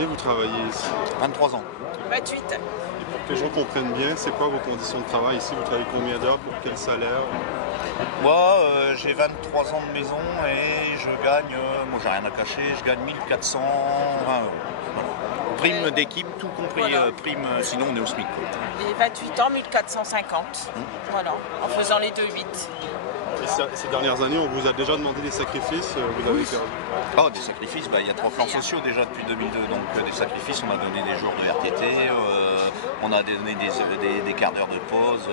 d'années vous travaillez ici? 23 ans. 28. Et pour que les gens comprennent bien, c'est quoi vos conditions de travail ici? Vous travaillez combien d'heures? Pour quel salaire? Moi, j'ai 23 ans de maison et je gagne, moi j'ai rien à cacher, je gagne 1420 €. Voilà. Prime d'équipe, tout compris, Voilà. prime, sinon on est au SMIC, quoi. Et 28 ans, 1450. Voilà, en faisant les 2-8. Et ces dernières années, on vous a déjà demandé des sacrifices, vous avez perdu. Oh, des sacrifices, il y a 3 plans sociaux déjà depuis 2002, donc des sacrifices, on a donné des jours de RTT, on a donné des quarts d'heure de pause,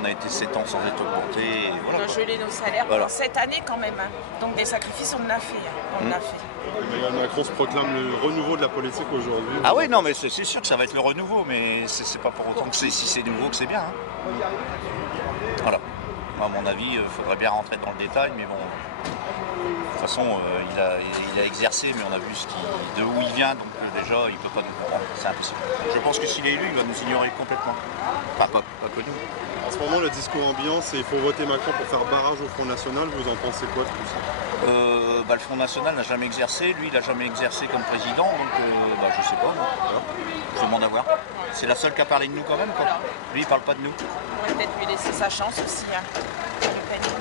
on a été 7 ans sans être augmenté, et On voilà. a gelé nos salaires Voilà. pendant 7 années quand même. Hein. Donc des sacrifices, on en a fait. On en a fait. Emmanuel Macron se proclame le renouveau de la politique aujourd'hui. Ah oui, non, mais c'est sûr que ça va être le renouveau, mais c'est pas pour autant que si c'est nouveau que c'est bien. Hein. Voilà. À mon avis, il faudrait bien rentrer dans le détail, mais bon, de toute façon, il a exercé, mais on a vu de où il vient, donc déjà, il ne peut pas nous comprendre, c'est impossible. Je pense que s'il est élu, il va nous ignorer complètement. Enfin, pas que nous. En ce moment, le discours ambiant, c'est il faut voter Macron pour faire barrage au Front National. Vous en pensez quoi de tout ça? Le Front National n'a jamais exercé, lui, il n'a jamais exercé comme président, donc je sais pas, moi. Voilà. Je demande à voir. C'est la seule qui a parlé de nous quand même, quoi. Lui, il parle pas de nous. On pourrait peut-être lui laisser sa chance aussi. Hein. Le Pen.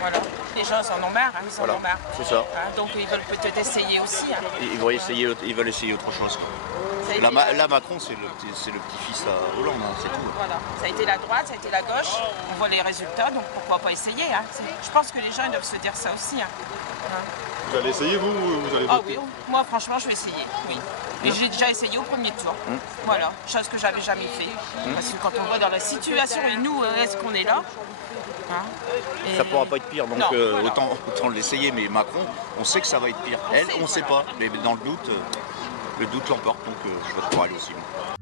Voilà. Les gens en ont marre. Hein. Ils en Voilà, ont marre. c'est ça. Hein, donc ils veulent peut-être essayer aussi. Hein. Ils veulent essayer autre chose, quoi. Ça a été Là, Macron, c'est le petit-fils à Hollande, hein, c'est tout. Voilà. Ça a été la droite, ça a été la gauche. On voit les résultats, donc pourquoi pas essayer. Hein. Je pense que les gens ils doivent se dire ça aussi. Hein. Hein. Vous allez essayer, vous, ou vous allez Ah voter? oui, moi franchement je vais essayer, oui. Et j'ai déjà essayé au premier tour. Voilà, chose que j'avais jamais fait. Parce que quand on voit dans la situation et nous, est-ce qu'on est là hein, et- Ça pourra pas être pire, donc Non, voilà. autant l'essayer. Mais Macron, on sait que ça va être pire. Elle, on sait pas. Mais dans le doute l'emporte, donc je vote pour elle aussi. Moi.